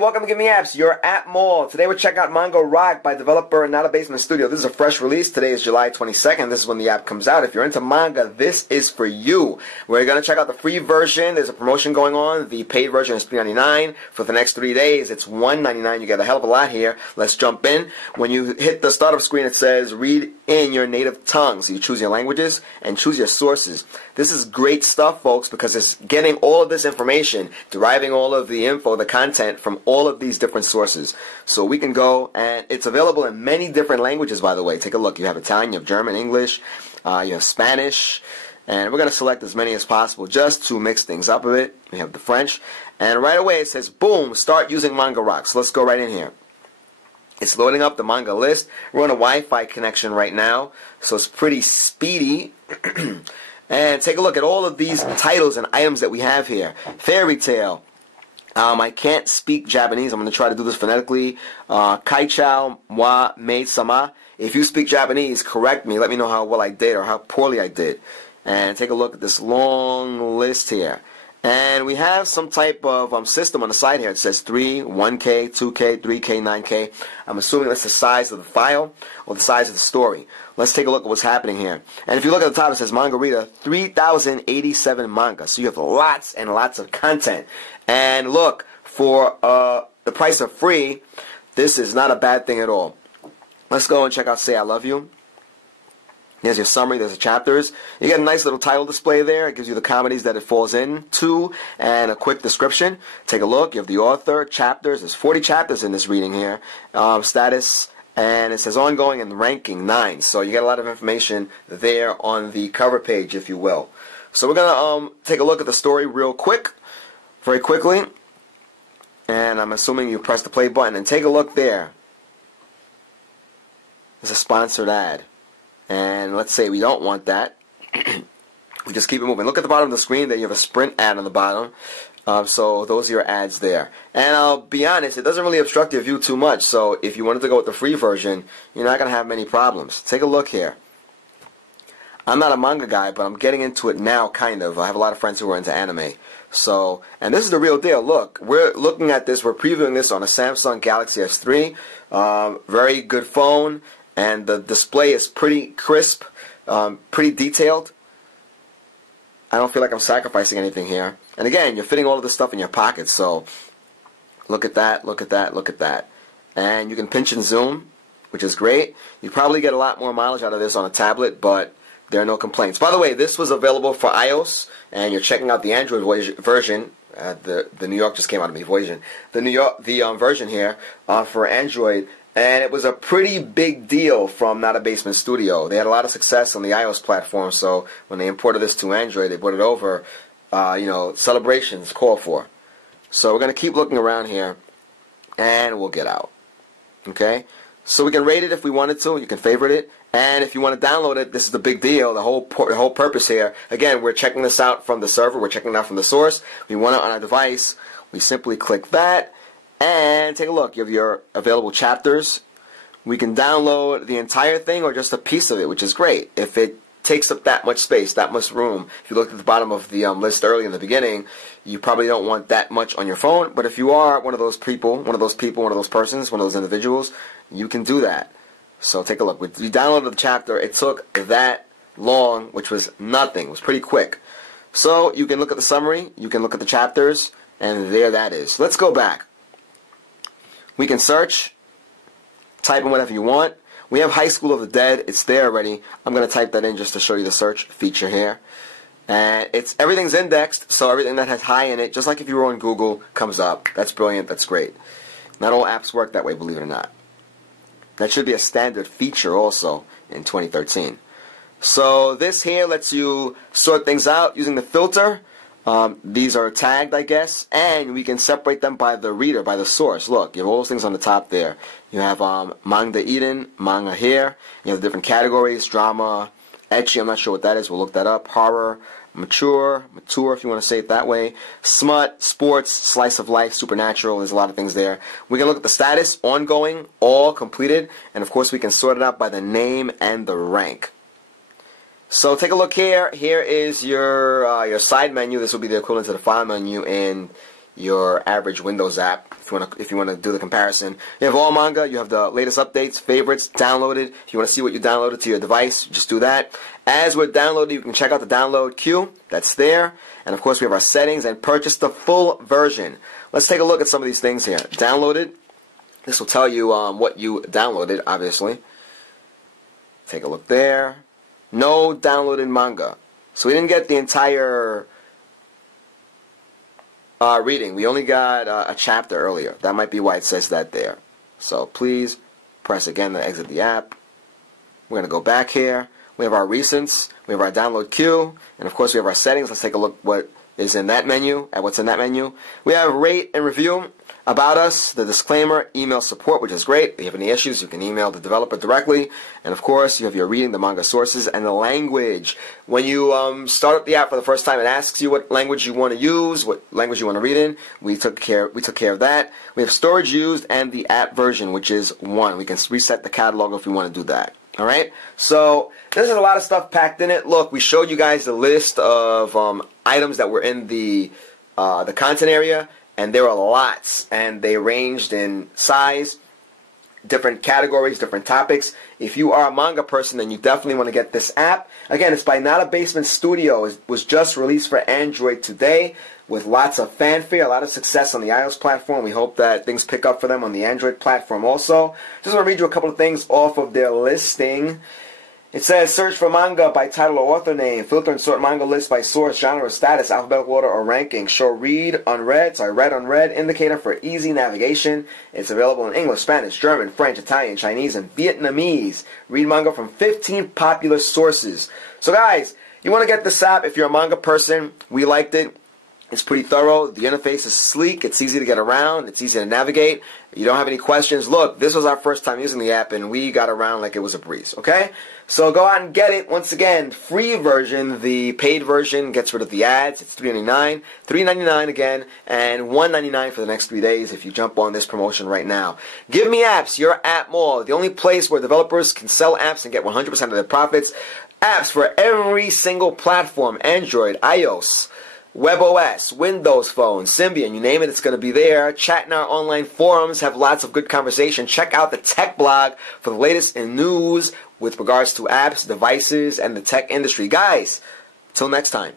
welcome to GiveMeApps, your app mall. Today we're checking out Manga Reader by developer Not a Basement Studio. This is a fresh release. Today is July 22nd. This is when the app comes out. If you're into manga, this is for you. We're going to check out the free version. There's a promotion going on. The paid version is $3.99. For the next 3 days, it's $1.99. You get a hell of a lot here. Let's jump in. When you hit the startup screen, it says read in your native tongue. So you choose your languages and choose your sources. This is great stuff, folks, because it's getting all of this information, deriving all of the info, the content from all of these different sources. So we can go, and it's available in many different languages, by the way. Take a look. You have Italian, you have German, English, you have Spanish, and we're going to select as many as possible just to mix things up a bit. We have the French, and right away it says, boom, start using Manga Reader. So let's go right in here. It's loading up the manga list. We're on a Wi-Fi connection right now, so it's pretty speedy. And take a look at all of these titles and items that we have here. Fairy Tale. I can't speak Japanese. I'm going to try to do this phonetically. Kaichao wa mei sama. If you speak Japanese, correct me. Let me know how well I did or how poorly I did. And take a look at this long list here. And we have some type of system on the side here. It says 3, 1K, 2K, 3K, 9K. I'm assuming that's the size of the file or the size of the story. Let's take a look at what's happening here. And if you look at the top, it says Manga Reader, 3,087 manga. So you have lots and lots of content. And look, for the price of free, this is not a bad thing at all. Let's go and check out Say I Love You. There's your summary, there's the chapters. You get a nice little title display there. It gives you the comedies that it falls into and a quick description. Take a look. You have the author, chapters. There's 40 chapters in this reading here. Status, and it says ongoing and ranking 9. So you get a lot of information there on the cover page, if you will. So we're going to take a look at the story real quick, very quickly. And I'm assuming you press the play button and take a look there. There's a sponsored ad. And let's say we don't want that. We just keep it moving. Look at the bottom of the screen. There you have a Sprint ad on the bottom. So those are your ads there. And I'll be honest, it doesn't really obstruct your view too much. So if you wanted to go with the free version, you're not going to have many problems. Take a look here. I'm not a manga guy, but I'm getting into it now, kind of. I have a lot of friends who are into anime. So, and this is the real deal. Look, we're looking at this. We're previewing this on a Samsung Galaxy S3. Very good phone. And the display is pretty crisp, pretty detailed. I don't feel like I'm sacrificing anything here. And again, you're fitting all of this stuff in your pocket. So look at that, look at that, look at that. And you can pinch and zoom, which is great. You probably get a lot more mileage out of this on a tablet, but there are no complaints. By the way, this was available for iOS, and you're checking out the Android version. The New York just came out of me, version. The version here for Android. And it was a pretty big deal from Not a Basement Studio. They had a lot of success on the iOS platform, so when they imported this to Android, they put it over, celebrations call for. So we're going to keep looking around here, and we'll get out. Okay? So we can rate it if we wanted to. You can favorite it. And if you want to download it, this is the big deal, the whole purpose here. Again, we're checking this out from the server. We're checking it out from the source. We want it on our device. We simply click that. And take a look. You have your available chapters. We can download the entire thing or just a piece of it, which is great. If it takes up that much space, that much room. If you look at the bottom of the list early in the beginning, you probably don't want that much on your phone. But if you are one of those people, one of those persons, one of those individuals, you can do that. So take a look. We downloaded the chapter. It took that long, which was nothing. It was pretty quick. So you can look at the summary. You can look at the chapters. And there that is. Let's go back. We can search, type in whatever you want. We have High School of the Dead. It's there already. I'm going to type that in just to show you the search feature here. And everything's indexed, so everything that has high in it, just like if you were on Google, comes up. That's brilliant. That's great. Not all apps work that way, believe it or not. That should be a standard feature also in 2013. So this here lets you sort things out using the filter. These are tagged, I guess, and we can separate them by the reader, by the source. Look, you have all those things on the top there. You have Manga Eden, Manga here. You have the different categories, drama, ecchi, I'm not sure what that is. We'll look that up. Horror, mature if you want to say it that way. Smut, sports, slice of life, supernatural. There's a lot of things there. We can look at the status, ongoing, all completed, and of course we can sort it out by the name and the rank. So take a look here. Here is your side menu. This will be the equivalent to the file menu in your average Windows app. If you want to do the comparison, you have all manga. You have the latest updates, favorites, downloaded. If you want to see what you downloaded to your device, just do that. As we're downloading, you can check out the download queue. That's there. And of course, we have our settings and purchase the full version. Let's take a look at some of these things here. Downloaded. This will tell you what you downloaded, obviously. Take a look there. No downloaded manga. So we didn't get the entire reading. We only got a chapter earlier. That might be why it says that there. So please press again to exit the app. We're going to go back here. We have our recents. We have our download queue. And of course we have our settings. Let's take a look what is in that menu, at what's in that menu. We have rate and review, about us, the disclaimer, email support, which is great. If you have any issues, you can email the developer directly. And of course, you have your reading, the manga sources, and the language. When you start up the app for the first time, it asks you what language you want to use, what language you want to read in. We took care of that. We have storage used and the app version, which is 1. We can reset the catalog if we want to do that. Alright, so there's a lot of stuff packed in it. Look, we showed you guys the list of items that were in the content area, and there were lots, and they ranged in size, different categories, different topics. If you are a manga person, then you definitely want to get this app. Again, it's by Not a Basement Studio. It was just released for Android today with lots of fanfare, a lot of success on the iOS platform. We hope that things pick up for them on the Android platform also. Just want to read you a couple of things off of their listing. It says, search for manga by title or author name. Filter and sort manga lists by source, genre, or status, alphabetical order, or ranking. Show read unread indicator for easy navigation. It's available in English, Spanish, German, French, Italian, Chinese, and Vietnamese. Read manga from 15 popular sources. So guys, you want to get this app if you're a manga person. We liked it. It's pretty thorough. The interface is sleek. It's easy to get around. It's easy to navigate. You don't have any questions. Look, this was our first time using the app, and we got around like it was a breeze, okay? So go out and get it. Once again, free version. The paid version gets rid of the ads. It's $3.99. $3.99 again, and $1.99 for the next 3 days if you jump on this promotion right now. GiveMeApps, your app mall. The only place where developers can sell apps and get 100% of their profits. Apps for every single platform. Android, iOS, WebOS, Windows Phone, Symbian, you name it, it's going to be there. Chat in our online forums, have lots of good conversation. Check out the tech blog for the latest in news with regards to apps, devices, and the tech industry. Guys, till next time.